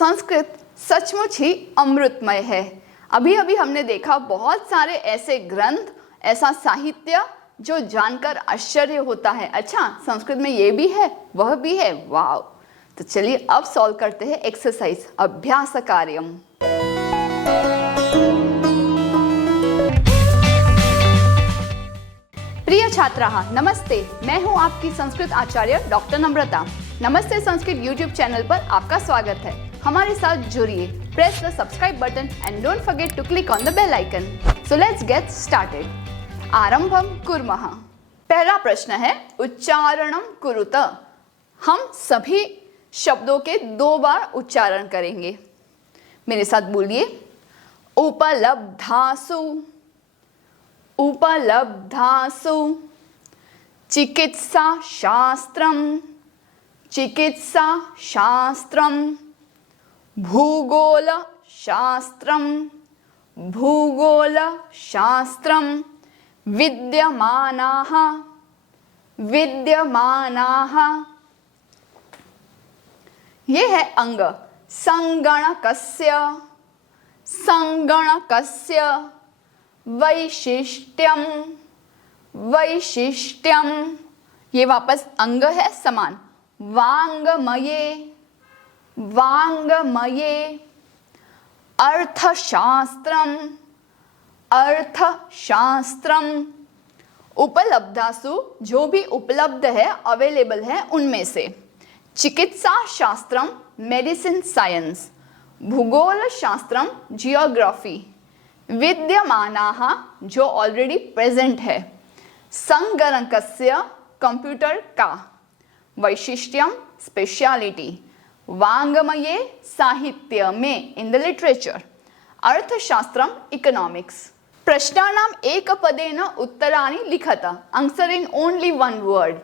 संस्कृत सचमुच ही अमृतमय है। अभी अभी हमने देखा बहुत सारे ऐसे ग्रंथ, ऐसा साहित्य जो जानकर आश्चर्य होता है। अच्छा, संस्कृत में ये भी है, वह भी है, वाह। तो चलिए अब सॉल्व करते हैं एक्सरसाइज अभ्यास कार्यम। प्रिय छात्राः, नमस्ते। मैं हूं आपकी संस्कृत आचार्य डॉक्टर नम्रता। नमस्ते संस्कृत यूट्यूब चैनल पर आपका स्वागत है। हमारे साथ जुड़िए। Press the subscribe button and don't forget to click on the bell icon. So let's get started. आरंभम कुर्मः। पहला प्रश्न है उच्चारणम कुरुत। हम सभी शब्दों के 2 बार उच्चारण करेंगे। मेरे साथ बोलिए, उपलब्धासु, उपलब्धासु, चिकित्सा शास्त्रम, चिकित्सा शास्त्रम, भूगोल शास्त्रम, भूगोल शास्त्रम, विद्यमानाः, विद्यमानाः। ये है अंग। संगणकस्य, संगणकस्य, वैशिष्ट्यम, वैशिष्ट्यम। ये वापस अंग है समान। वाङ्मये, वाङ्मये, अर्थशास्त्रम, अर्थशास्त्रम। उपलब्धासु, जो भी उपलब्ध है, अवेलेबल है उनमें से। चिकित्सा शास्त्रम, मेडिसिन साइंस। भूगोल शास्त्रम, जियोग्राफी। विद्यमानाः, जो ऑलरेडी प्रेजेंट है। संगणकस्य, कंप्यूटर का। वैशिष्ट्यम, स्पेशलिटी। वाङ्मये, साहित्य में, इन द लिटरेचर। अर्थशास्त्रम, इकोनॉमिक्स। प्रश्नानाम एकपदेन उत्तराणि लिखत। Answer in only 1 word.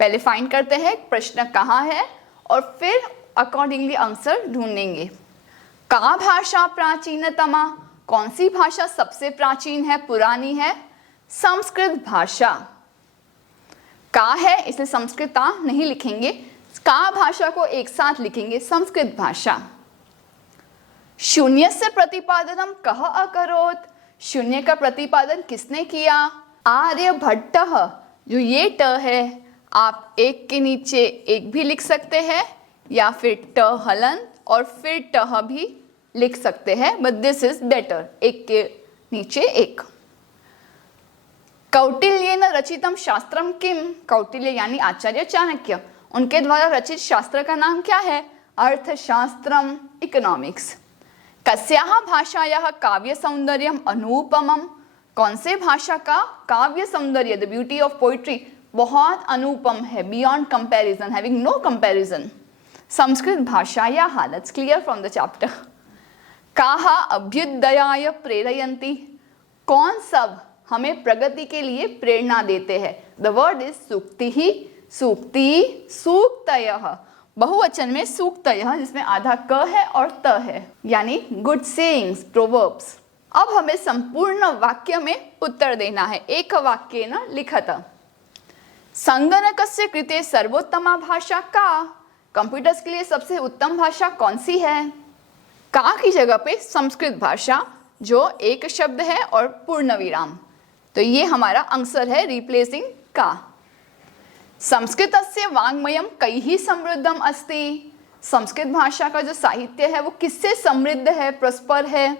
पहले फाइंड करते हैं प्रश्न कहाँ है और फिर अकॉर्डिंगली आंसर ढूंढेंगे। का भाषा प्राचीनतमा? कौन सी भाषा सबसे प्राचीन है, पुरानी है? संस्कृत भाषा। का है इसलिए संस्कृता नहीं लिखेंगे, का भाषा को एक साथ लिखेंगे, संस्कृत भाषा। शून्य से प्रतिपादनम कह अकरोत? शून्य का प्रतिपादन किसने किया? आर्यभट्टः। जो ये ट है, आप एक के नीचे एक भी लिख सकते हैं या फिर ट हलन और फिर टह भी लिख सकते हैं, बट दिस इज बेटर, एक के नीचे एक। कौटिल्येन रचितम शास्त्रम किम? कौटिल्य यानी आचार्य चाणक्य, उनके द्वारा रचित शास्त्र का नाम क्या है? अर्थशास्त्रम, इकोनॉमिक्स। कस्याः भाषायाः काव्य सौंदर्यम अनुपमम? कौन से भाषा का काव्य सौंदर्य, द ब्यूटी ऑफ पोइट्री, बहुत अनुपम है, beyond comparison, having no comparison? Sanskrit भाषायाः। Let's clear from the chapter. काः अभ्युदयाय प्रेरयन्ति? कौन सब हमें प्रगति के लिए प्रेरणा देते हैं? द वर्ड इज सूक्ति ही, सूक्ति, सूक्तयः। बहुवचन में सूक्तयः, जिसमें आधा क है और त है, यानी गुड सेइंग्स, प्रोवर्ब्स। अब हमें संपूर्ण वाक्य में उत्तर देना है। एक वाक्येन लिखत। संगणकस्य कृते सर्वोत्तमा भाषा का? कंप्यूटर्स के लिए सबसे उत्तम भाषा कौन सी है? का की जगह पे संस्कृत भाषा, जो एक शब्द है और पूर्ण विराम, तो ये हमारा आंसर है, रिप्लेसिंग का। संस्कृतस्य वाङ्मयम कैः समृद्धम अस्ति? संस्कृत भाषा का जो साहित्य है वो किससे समृद्ध है, प्रस्पर है?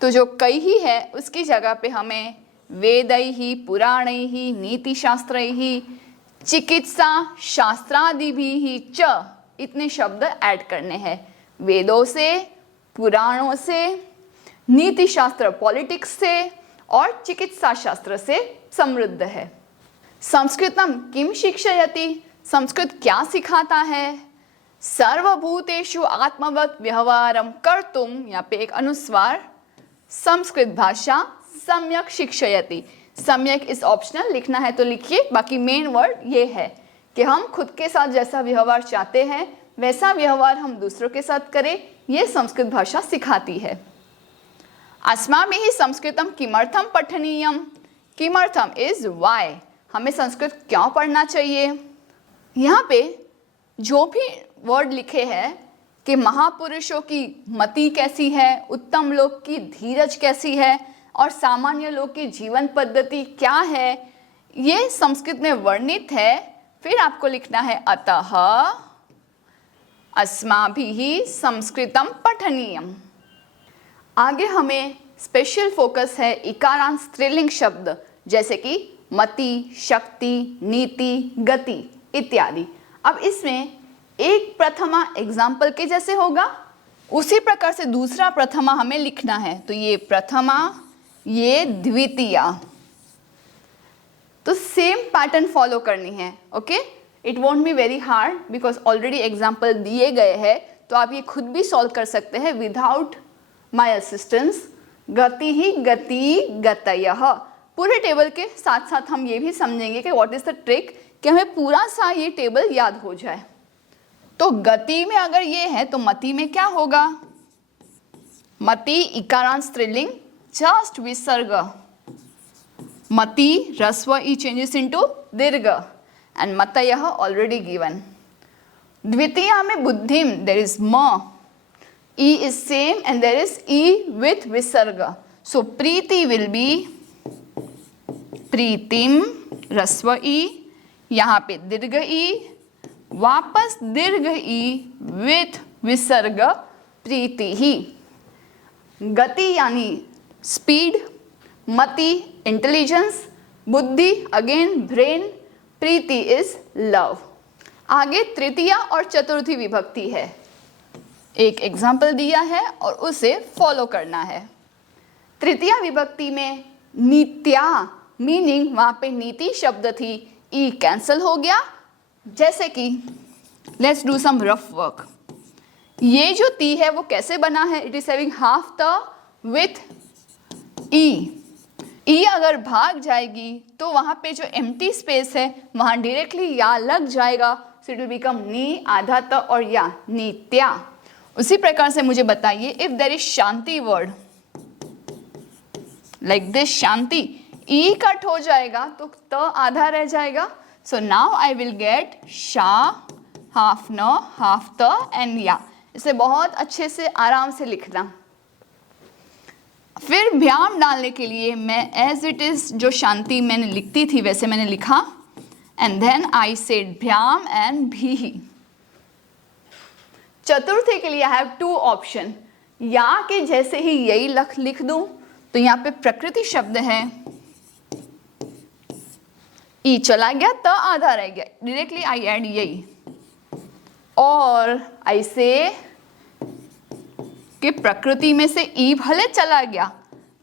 तो जो कैः है उसकी जगह पे हमें वेदैः, पुराणैः, नीतिशास्त्रैः, चिकित्सा शास्त्रादिभिः च, इतने शब्द ऐड करने हैं। वेदों से, पुराणों से, नीति शास्त्र पॉलिटिक्स से और चिकित्सा शास्त्र से समृद्ध है। संस्कृतम किम शिक्षयति? संस्कृत क्या सिखाता है? सर्वभूतेषु आत्मवत् व्यवहारम कर्तुम, यहाँ पे एक अनुस्वार, संस्कृत भाषा सम्यक शिक्षयति। सम्यक इस ऑप्शनल, लिखना है तो लिखिए, बाकी मेन वर्ड ये है कि हम खुद के साथ जैसा व्यवहार चाहते हैं वैसा व्यवहार हम दूसरों के साथ करें, ये संस्कृत भाषा सिखाती है। अस्माभिः संस्कृतम किमर्थम पठनीयम? किमर्थम इज वाई, हमें संस्कृत क्यों पढ़ना चाहिए? यहाँ पे जो भी वर्ड लिखे हैं कि महापुरुषों की मति कैसी है, उत्तम लोग की धीरज कैसी है और सामान्य लोग की जीवन पद्धति क्या है, ये संस्कृत में वर्णित है। फिर आपको लिखना है अतः अस्माभिः संस्कृतं पठनीयम। आगे हमें स्पेशल फोकस है इकारांत स्त्रीलिंग शब्द जैसे कि मति, शक्ति, नीति, गति इत्यादि। अब इसमें एक प्रथमा एग्जाम्पल के जैसे होगा, उसी प्रकार से दूसरा प्रथमा हमें लिखना है। तो ये प्रथमा, ये द्वितीया, तो सेम पैटर्न फॉलो करनी है। Okay, it won't be very hard because already example दिए गए हैं, तो आप ये खुद भी सॉल्व कर सकते हैं विदाउट माई असिस्टेंस। गति ही गति गतयः, पूरे टेबल के साथ साथ हम ये भी समझेंगे कि व्हाट इज द ट्रिक कि हमें पूरा सा ये टेबल याद हो जाए। तो गति में अगर ये है तो मति में क्या होगा? मति इकारांत स्त्रीलिंग, जस्ट विसर्ग। मति ह्रस्व ई चेंजेस इनटू दीर्घ एंड मतयः ऑलरेडी गिवन। द्वितीया में बुद्धिम देयर इज म, ई is same and there is ई विथ विसर्ग। सो प्रीति विल बी प्रीतिम ह्रस्व ई, यहाँ पे दीर्घ ई, वापस दीर्घ ई विथ विसर्ग प्रीति ही। गति यानी स्पीड, मति इंटेलिजेंस, बुद्धि again brain, Preeti is love. आगे तृतीया और चतुर्थी विभक्ति है। एक एग्जाम्पल दिया है और उसे फॉलो करना है। तृतीया विभक्ति में नित्या मीनिंग, वहां पे नीति शब्द थी, ई कैंसल हो गया। जैसे कि let's do some rough work. ये जो ती है वो कैसे बना है? It is having half the with ई। ई अगर भाग जाएगी तो वहां पे जो एम्प्टी स्पेस है वहां डायरेक्टली या लग जाएगा, सो इट विल बिकम नी, आधा त और या, नित्या। उसी प्रकार से मुझे बताइए, if there is shanti word like this, शांति, ई कट हो जाएगा तो त आधा रह जाएगा। So now I will get शा, हाफ न, हाफ त एंड या। इसे बहुत अच्छे से आराम से लिखना। फिर भ्याम डालने के लिए मैं एज इट इज जो शांति मैंने लिखती थी वैसे मैंने लिखा, एंड देन आई सेड भ्याम एंड भी। चतुर्थी के लिए आई हैव टू ऑप्शन, या के जैसे ही यही लिख दूं तो यहाँ पे प्रकृति शब्द है, ई चला गया त आधा रह गया, डायरेक्टली आई ऐड यही, और ऐसे कि प्रकृति में से ई भले चला गया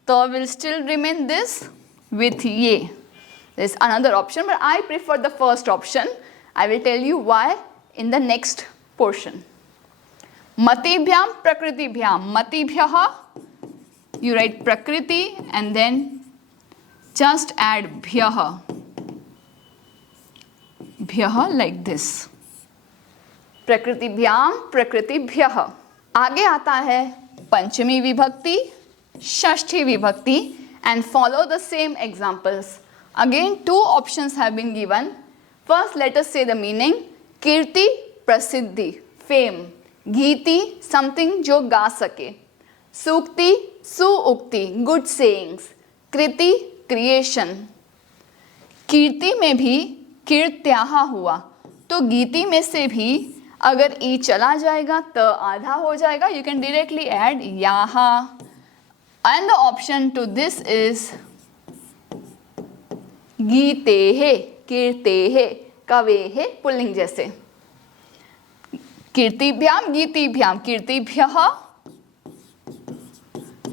तो will still remain this with ये। There is another option but I prefer the first option. I will tell you why in the next portion. Matibhyam prakritibhyam. Matibhyah, you write prakriti and then just add bhyah. Bhyah like this. प्रकृतिभ्याम प्रकृतिभ्यः। आगे आता है पंचमी विभक्ति, षष्ठी विभक्ति, and follow the same examples. Again, two options have been given. First, let us say the meaning. कीर्ति प्रसिद्धि, fame. गीति something जो गा सके. सूक्ति सुउक्ति, good sayings. कृति creation. कीर्ति में भी कीर्त्याः हुआ, तो गीति में से भी अगर ई चला जाएगा तो आधा हो जाएगा. You can directly add याहा. And the option to this is गीतेः, कीर्तेः, कवेः, पुल्लिंग जैसे. कीर्तिभ्याम गीतिभ्याम, कीर्तिभ्यः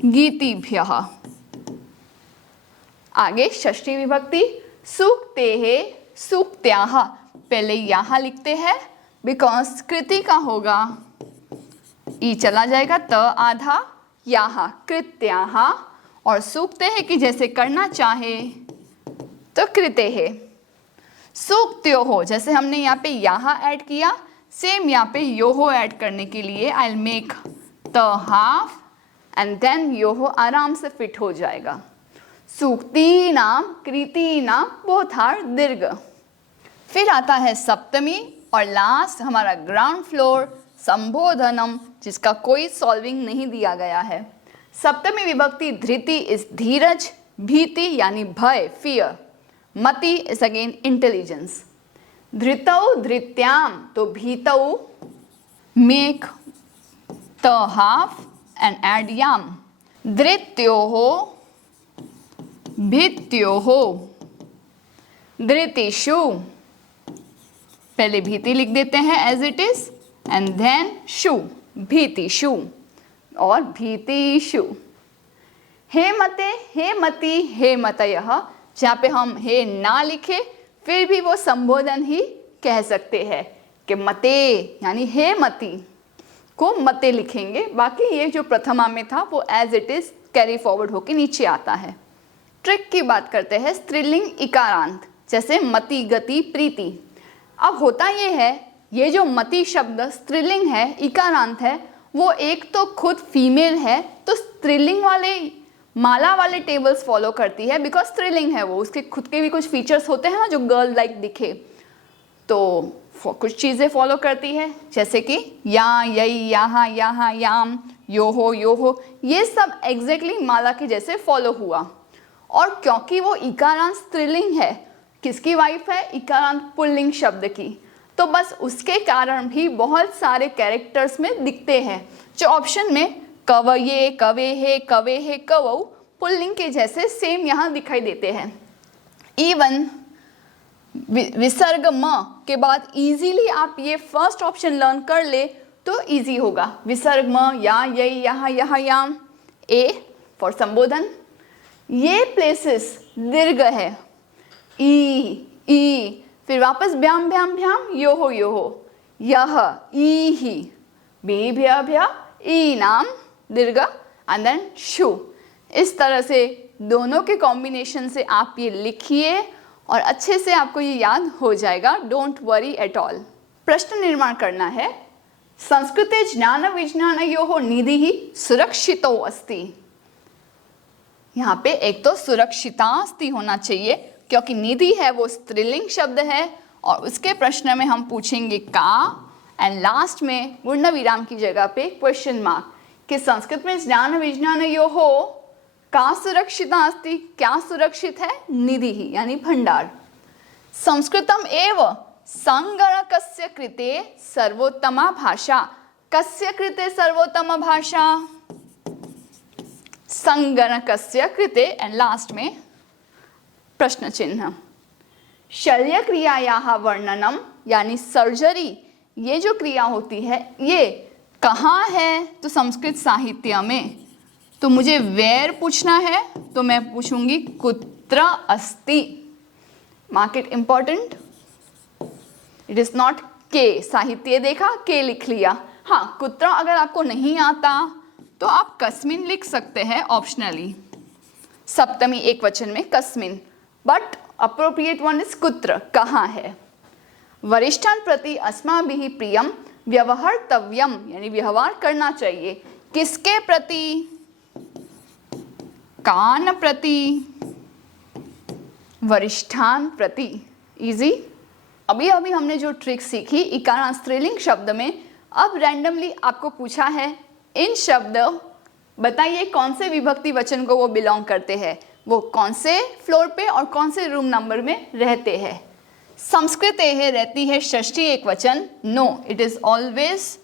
गीतिभ्यः. आगे षष्ठी विभक्ति, सूक्तेः सूक्त्याः. पहले यहाँ लिखते हैं बिकॉज कृति का होगा, ई चला जाएगा तो आधा, यहाँ कृत्याः, और सूक्ते है कि जैसे करना चाहे तो कृते है. सूक्त्यो हो, जैसे हमने यहाँ पे यहाँ ऐड किया, सेम यहाँ पे योहो ऐड करने के लिए I will make the half and then योहो आराम से फिट हो जाएगा. सूक्ति नाम कृति नाम बोथ आर दीर्घ. फिर आता है सप्तमी और लास्ट हमारा ग्राउंड फ्लोर संबोधनम, जिसका कोई सॉल्विंग नहीं दिया गया है। सप्तमी विभक्ति धृति इज धीरज, भीति यानी भय फियर, मति इज अगेन इंटेलिजेंस। धृतौ धृत्याम, तो भीतौ make the half and add याम। धृत्योहो भित्योहो, धृतिषु, पहले भीति लिख देते हैं as it is and then शु, भीतिषु और भीतिषु। हे मते, हे मति, हे मतयः, जहाँ पे हम हे ना लिखे फिर भी वो संबोधन ही कह सकते हैं कि मते यानी हे मति को मते लिखेंगे, बाकी ये जो प्रथमा में था वो as it is carry forward होके नीचे आता है। ट्रिक की बात करते हैं, स्त्रीलिंग इकारांत जैसे मति, गति, प्रीति। अब होता ये है, ये जो मति शब्द स्त्रीलिंग है, इकारांत है, वो एक तो खुद फीमेल है, तो स्त्रीलिंग वाले माला वाले टेबल्स फॉलो करती है बिकॉज स्त्रीलिंग है वो, उसके खुद के भी कुछ फीचर्स होते हैं ना जो गर्ल लाइक दिखे, तो कुछ चीज़ें फॉलो करती है जैसे कि या, यई, यहाँ, यहाँ, याम, यो हो, ये सब एग्जैक्टली माला के जैसे फॉलो हुआ। और क्योंकि वो इकारांत स्त्रीलिंग है, किसकी वाइफ है? इकारांत पुल्लिंग शब्द की, तो बस उसके कारण भी बहुत सारे कैरेक्टर्स में दिखते हैं जो ऑप्शन में कवये, कवे है, कवौ पुल्लिंग के जैसे सेम यहाँ दिखाई देते हैं। इवन विसर्ग म के बाद इजीली आप ये फर्स्ट ऑप्शन लर्न कर ले तो इजी होगा। विसर्ग म, या, यई, यहाँ, याम, ए फॉर संबोधन। ये प्लेसेस दीर्घ है, ई, फिर वापस ब्याम, यो हो, यह, ई ही, बी, भ्य, ई नाम, दीर्घ एंड देन शु। इस तरह से दोनों के कॉम्बिनेशन से आप ये लिखिए और अच्छे से आपको ये याद हो जाएगा, डोंट वरी एट ऑल। प्रश्न निर्माण करना है, संस्कृते ज्ञान विज्ञानयोः निधिः सुरक्षितो अस्ति। यहाँ पे एक तो सुरक्षिता अस्ति होना चाहिए क्योंकि निधि है वो स्त्रीलिंग शब्द है, और उसके प्रश्न में हम पूछेंगे का, एंड लास्ट में पूर्ण विराम की जगह पे क्वेश्चन मार्क कि संस्कृत में ज्ञान विज्ञानयोः का सुरक्षिता अस्ति, क्या सुरक्षित है? निधि ही यानी भंडार। संस्कृतम एव संगणकस्य कृते सर्वोत्तमा भाषा। कस्य कृते सर्वोत्तम भाषा? संगणकस्य कृते, एंड लास्ट में प्रश्न चिन्ह। शल्य क्रियायाः वर्णनम यानी सर्जरी, ये जो क्रिया होती है ये कहाँ है? तो संस्कृत साहित्य में। तो मुझे वेयर पूछना है तो मैं पूछूंगी कुत्र अस्ति। Mark it important, it is not के। साहित्य देखा, के लिख लिया। हाँ, कुत्र अगर आपको नहीं आता तो आप कस्मिन लिख सकते हैं ऑप्शनली, सप्तमी एक वचन में कस्मिन, बट अप्रोप्रिएट वन इज कुत्र, कहाँ है। वरिष्ठान प्रति अस्माभिः प्रियम व्यवहर्तव्यम यानी व्यवहार करना चाहिए। किसके प्रति? कान प्रति, वरिष्ठान प्रति। इजी। अभी हमने जो ट्रिक सीखी इकारांत स्त्रीलिंग शब्द में, अब रैंडमली आपको पूछा है इन शब्द बताइए कौन से विभक्ति वचन को वो बिलोंग करते हैं, वो कौन से फ्लोर पे और कौन से रूम नंबर में रहते हैं। संस्कृत है रहती है षष्ठी एक वचन, नो, इट इज ऑलवेज,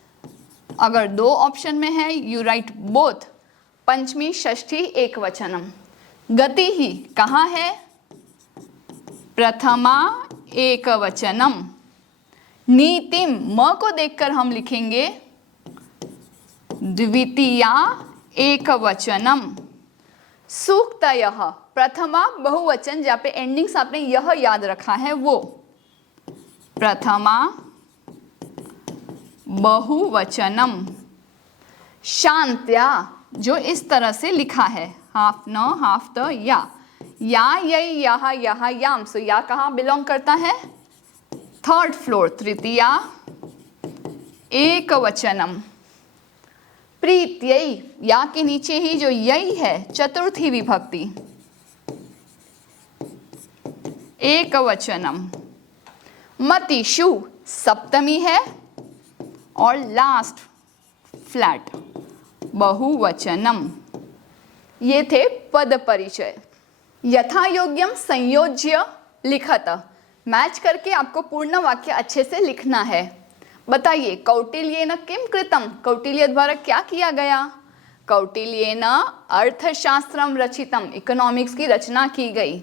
अगर दो ऑप्शन में है यू राइट बोथ, पंचमी षष्ठी एक वचनम। गति ही कहाँ है? प्रथमा एक वचनम। नीतिम, म को देखकर हम लिखेंगे द्वितीया एक वचनम। सूक्तयः प्रथमा बहुवचन, जहाँ पे एंडिंग्स आपने यह याद रखा है वो प्रथमा बहुवचनम। शांत्या, जो इस तरह से लिखा है हाफ न हाफ द या, यई, यहाँ, याम, सो या कहाँ बिलोंग करता है? थर्ड फ्लोर, तृतीया एक वचनम। प्रीत्यई, या के नीचे ही जो यई है चतुर्थी विभक्ति, एक वचनम। मतिषु सप्तमी है, और लास्ट फ्लैट बहुवचनम। ये थे पद परिचय। यथा योग्यम संयोज्य लिखत, मैच करके आपको पूर्ण वाक्य अच्छे से लिखना है। बताइए, कौटिल्येन किम कृतम, कौटिल्य द्वारा क्या किया गया? कौटिल्येन अर्थशास्त्रम रचितम, इकोनॉमिक्स की रचना की गई।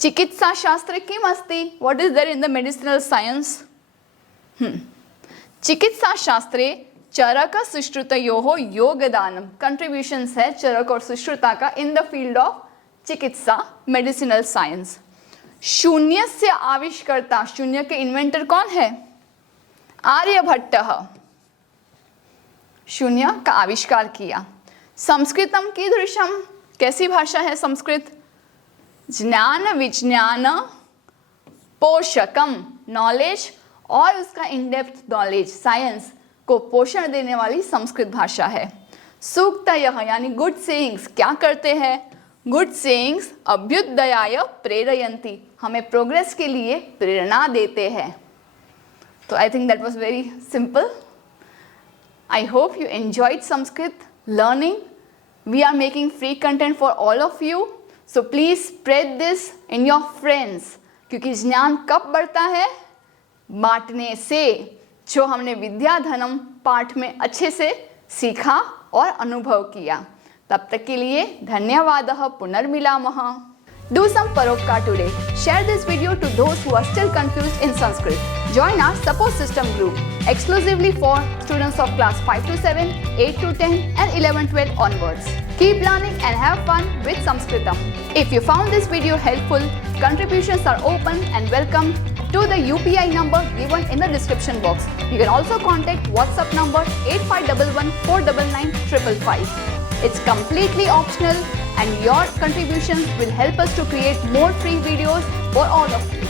चिकित्सा शास्त्र किम अस्ति, what is there in the medicinal science? चिकित्सा शास्त्रे चरक सुश्रुतयोः योगदानम, कंट्रीब्यूशंस है चरक और सुश्रुता का इन द फील्ड ऑफ चिकित्सा मेडिसिनल साइंस। शून्य से आविष्कर्ता, शून्य के इन्वेंटर कौन है? आर्यभट्ट, शून्य का आविष्कार किया। संस्कृतम कीदृशम, कैसी भाषा है संस्कृत? ज्ञान विज्ञान पोषकम, नॉलेज और उसका इन डेप्थ नॉलेज, साइंस को पोषण देने वाली संस्कृत भाषा है। सूक्तयः यानी गुड सेइंग्स क्या करते हैं? गुड सेइंग्स अभ्युदयाय प्रेरयन्ति, हमें प्रोग्रेस के लिए प्रेरणा देते हैं। तो I think that was very simple. I hope you enjoyed Sanskrit learning. We are making free content for all of you, so please spread this in your friends, क्योंकि ज्ञान कब बढ़ता है? बांटने से। जो हमने विद्याधनम पाठ में अच्छे से सीखा और अनुभव किया। तब तक के लिए धन्यवादः, पुनर्मिलामः। Do some paropkar today. Share this video to those who are still confused in Sanskrit. Join our support system group exclusively for students of class 5 to 7, 8 to 10 and 11-12 onwards. Keep learning and have fun with Sanskritam. If you found this video helpful, contributions are open and welcome to the UPI number given in the description box. You can also contact WhatsApp number 8511 499 555. It's completely optional and your contributions will help us to create more free videos for all of you.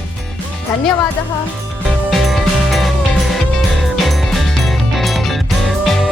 धन्यवादः।